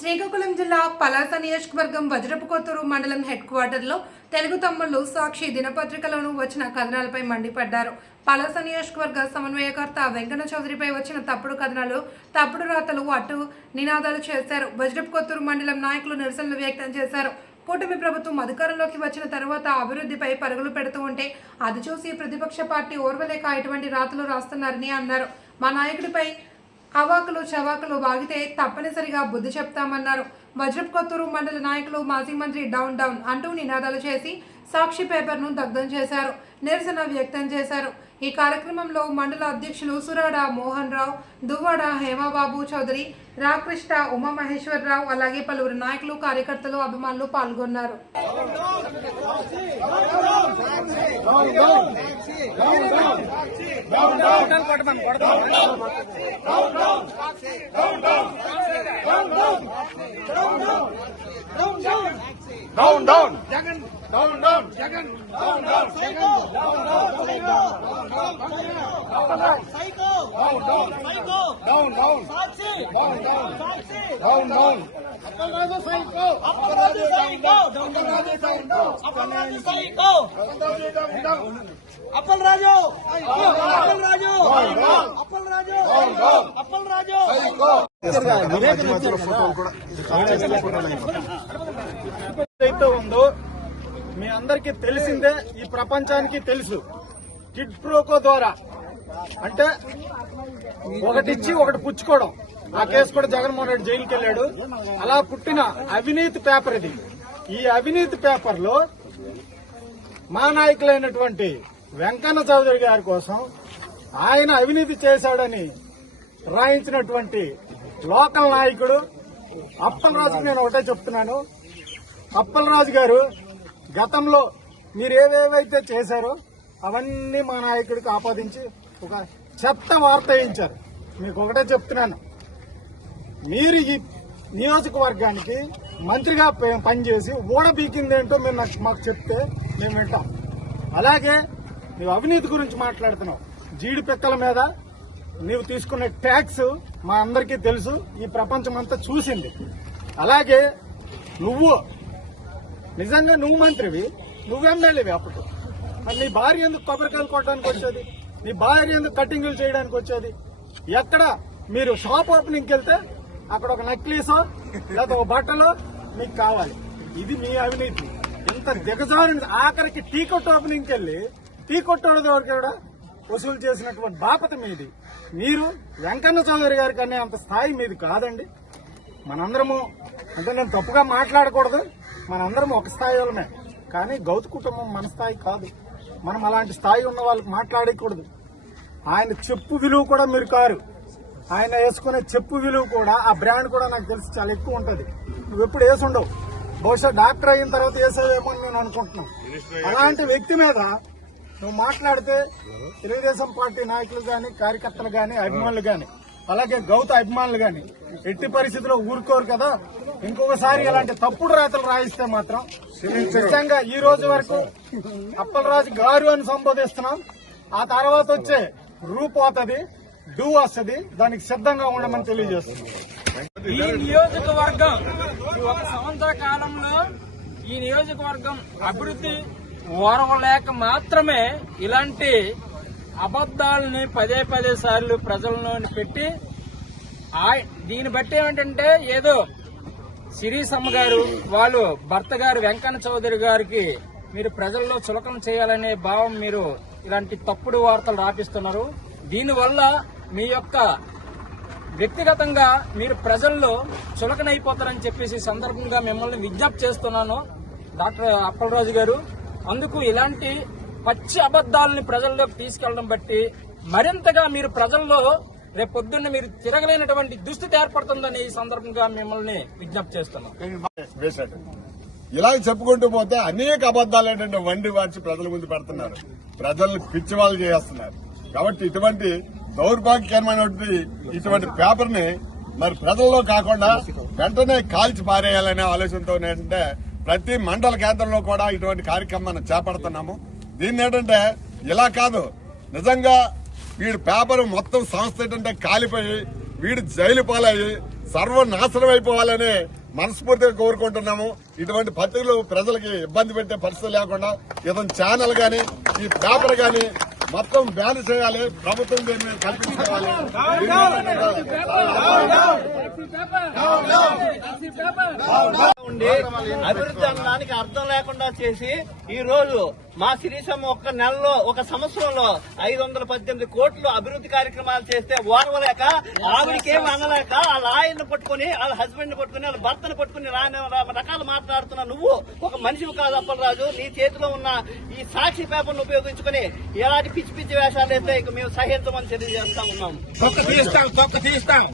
శ్రీకాకుళం జిల్లా పలాస నియోజకవర్గం వజ్రపుకొత్తూరు మండలం హెడ్ క్వార్టర్లో తెలుగు తమ్ముళ్లు సాక్షి దినపత్రికలోనూ వచ్చిన కథనాలపై మండిపడ్డారు. పలాస నియోజకవర్గ సమన్వయకర్త వెంకన్న చౌదరిపై వచ్చిన తప్పుడు కథనాలు, తప్పుడు రాతలు అటు నినాదాలు చేశారు. వజ్రపుకొత్తూరు మండలం నాయకులు నిరసనలు వ్యక్తం చేశారు. కూటమి ప్రభుత్వం అధికారంలోకి వచ్చిన తర్వాత అభివృద్ధిపై పరుగులు పెడుతూ ఉంటే అది చూసి ప్రతిపక్ష పార్టీ ఓర్వలేక ఇటువంటి రాతలు రాస్తున్నారని అన్నారు. మా నాయకుడిపై అవాకులు చవాకులు వాగితే తప్పనిసరిగా బుద్ధి చెప్తామన్నారు. వజ్రపుకొత్తూరు మండల నాయకులు మాజీ మంత్రి డౌన్ డౌన్ అంటూ నినాదాలు చేసి సాక్షి పేపర్ను దగ్ధం చేశారు, నిరసన వ్యక్తం చేశారు. ఈ కార్యక్రమంలో మండల అధ్యక్షులు సురాడ మోహన్ రావు, దువ్వాడ హేమబాబు చౌదరి, రాకృష్ణ, ఉమామహేశ్వరరావు, అలాగే పలువురు నాయకులు, కార్యకర్తలు, అభిమానులు పాల్గొన్నారు. Down, down, Jagan, down, down, Jagan, down, down, Psycho, down, down, Psycho, Psycho, down, down, Psycho, down, down, Sakshi, down, down, Sakshi, down, down, Appal Raju Psycho, Appal Raju Psycho, Appal Raju Psycho, Appal Raju Psycho, Appal Raju, Appal Raju, Appal Raju, Appal Raju, Psycho. అయితే ఉందో మీ అందరికీ తెలిసిందే, ఈ ప్రపంచానికి తెలుసు. Kid pro quo ద్వారా అంటే ఒకటిచ్చి ఒకటి పుచ్చుకోవడం, ఆ కేసు కూడా జగన్మోహన్ రెడ్డి జైలుకి వెళ్ళాడు. అలా పుట్టిన అవినీతి పేపర్ ఇది. ఈ అవినీతి పేపర్ లో మా నాయకులైనటువంటి వెంకన్న చౌదరి గారి కోసం ఆయన అవినీతి చేశాడని రాయించినటువంటి లోకల్ నాయకుడు అప్పల్ రాజుకి నేను ఒకటే చెప్తున్నాను. అప్పల్ రాజు గారు గతంలో మీరు ఏవేవైతే చేశారో అవన్నీ మా నాయకుడికి ఆపాదించి ఒక చెత్త వార్త వేయించారు. మీకు ఒకటే చెప్తున్నాను, మీరు ఈ నియోజకవర్గానికి మంత్రిగా పనిచేసి ఊడబీకిందేంటో మీరు మాకు చెప్తే మేము వింటాం. అలాగే నువ్వు అవినీతి గురించి మాట్లాడుతున్నావు. జీడి పిక్కల మీద నీవు తీసుకునే ట్యాక్స్ మా అందరికీ తెలుసు, ఈ ప్రపంచం అంతా చూసింది. అలాగే నువ్వు నిజంగా నువ్వు మంత్రివి, నువ్వు ఎమ్మెల్యేవి. అప్పుడు మరి నీ భార్య ఎందుకు కొబ్బరికాయలు కొట్టడానికి వచ్చేది? నీ భార్య ఎందుకు కట్టింగులు చేయడానికి వచ్చేది? ఎక్కడ మీరు షాప్ ఓపెనింగ్కి వెళ్తే అక్కడ ఒక నెక్లెసో లేదా ఒక బట్టలో మీకు కావాలి. ఇది మీ అవినీతి. ఇంత దిగజారు. ఆఖరికి టీ కొట్టు ఓపెనింగ్కి వెళ్ళి టీ కొట్టోడు కూడా వసూలు చేసినటువంటి బాపత మీది. మీరు వెంకన్న చౌదరి గారికి అనే అంత స్థాయి మీది కాదండి. మనందరము అంటే నేను తప్పుగా మాట్లాడకూడదు, మనందరం ఒక స్థాయి వాళ్ళమే. కానీ గౌతు కుటుంబం మన స్థాయి కాదు. మనం అలాంటి స్థాయి ఉన్న వాళ్ళకి మాట్లాడకూడదు. ఆయన చెప్పు విలువ కూడా మీరు కారు. ఆయన వేసుకునే చెప్పు విలువ కూడా, ఆ బ్రాండ్ కూడా నాకు తెలిసి చాలా ఎక్కువ ఉంటుంది. నువ్వు ఎప్పుడు వేసుండవు, బహుశా డాక్టర్ అయిన తర్వాత వేసేవేమో అని నేను అనుకుంటున్నాను. అలాంటి వ్యక్తి మీద నువ్వు మాట్లాడితే తెలుగుదేశం పార్టీ నాయకులు గాని, కార్యకర్తలు గాని, అభిమానులు గాని, అలాగే గౌత అభిమానులు గాని ఎట్టి పరిస్థితిలో ఊరుకోరు కదా. ఇంకొకసారి ఇలాంటి తప్పుడు రాతలు రాయిస్తే మాత్రం నిజంగా ఈ రోజు వరకు అప్పలరాజు గారు అని సంబోధిస్తున్నాం. ఆ తర్వాత వచ్చే రూప్ అవుతుంది, డూ వస్తుంది. దానికి సిద్ధంగా ఉండమని తెలియజేస్తున్నాం. ఈ నియోజకవర్గం ఈ ఒక సంవత్సర కాలంలో ఈ నియోజకవర్గం అభివృద్ధి ఓరవలేక మాత్రమే ఇలాంటి అబద్దాలని పదే సార్లు ప్రజల్లో పెట్టి దీన్ని బట్టి ఏమిటంటే ఏదో శిరీషమ్మ గారు వాళ్ళు భర్త గారు వెంకన్న చౌదరి గారికి మీరు ప్రజల్లో చులకన చేయాలనే భావం మీరు ఇలాంటి తప్పుడు వార్తలు రాపిస్తున్నారు. దీనివల్ల మీ యొక్క వ్యక్తిగతంగా మీరు ప్రజల్లో చులకనైపోతారని చెప్పేసి సందర్భంగా మిమ్మల్ని విజ్ఞప్తి చేస్తున్నాను డాక్టర్ అప్పలరాజు గారు. అందుకు ఇలాంటి పచ్చి అబద్దాలని ప్రజల్లోకి తీసుకెళ్లడం బట్టి మరింతగా మీరు ప్రజల్లో రేపు పొద్దున్న మీరు తిరగలేనటువంటి దుస్థితి ఏర్పడుతుందని ఈ సందర్భంగా మిమ్మల్ని విజ్ఞప్తి చేస్తున్నాం. ఇలా చెప్పుకుంటూ పోతే అనేక అబద్దాలు ఏంటంటే వండి వార్చి ప్రజల ముందు పెడుతున్నారు, ప్రజలను పిచ్చి వాళ్ళు చేస్తున్నారు. కాబట్టి ఇటువంటి దౌర్భాగ్యమైనటువంటి ఇటువంటి పేపర్ ని మరి ప్రజల్లో కాకుండా వెంటనే కాల్చి పారేయాలనే ఆలోచనతో ఏంటంటే ప్రతి మండల కేంద్రంలో కూడా ఇటువంటి కార్యక్రమాన్ని చేపడుతున్నాము. దీన్ని ఏంటంటే ఇలా కాదు, నిజంగా వీడి పేపర్ మొత్తం సంస్థ ఏంటంటే కాలిపోయి వీడు జైలు పాలయ్యి సర్వనాశనం అయిపోవాలని మనస్ఫూర్తిగా కోరుకుంటున్నాము. ఇటువంటి పత్రికలు ప్రజలకి ఇబ్బంది పెట్టే పరిస్థితి లేకుండా ఇతని ఛానల్ గాని ఈ పేపర్ గాని మొత్తం బ్యాన్ చేయాలి. ప్రభుత్వం దీని మీద కల్పించుకోవాలి. ఉండి అభివృద్ధి అనడానికి అర్థం లేకుండా చేసి ఈ రోజు మా శ్రీశమ్మ ఒక్క నెలలో ఒక సంవత్సరంలో 518 కోట్లు అభివృద్ధి కార్యక్రమాలు చేస్తే ఓర్వలేక ఆవిడకేం అనలేక వాళ్ళ ఆయన్ని పట్టుకుని వాళ్ళ హస్బెండ్ పట్టుకుని వాళ్ళ భర్తను పట్టుకుని రకాలు మాట్లాడుతున్నా నువ్వు ఒక మనిషివి కాదు అప్పలరాజు. నీ చేతిలో ఉన్న ఈ సాక్షి పేపర్ను ఉపయోగించుకుని ఎలాంటి పిచ్చి పిచ్చి వేషాలు అయితే ఇక మేము సహించమని తెలియజేస్తా ఉన్నాం.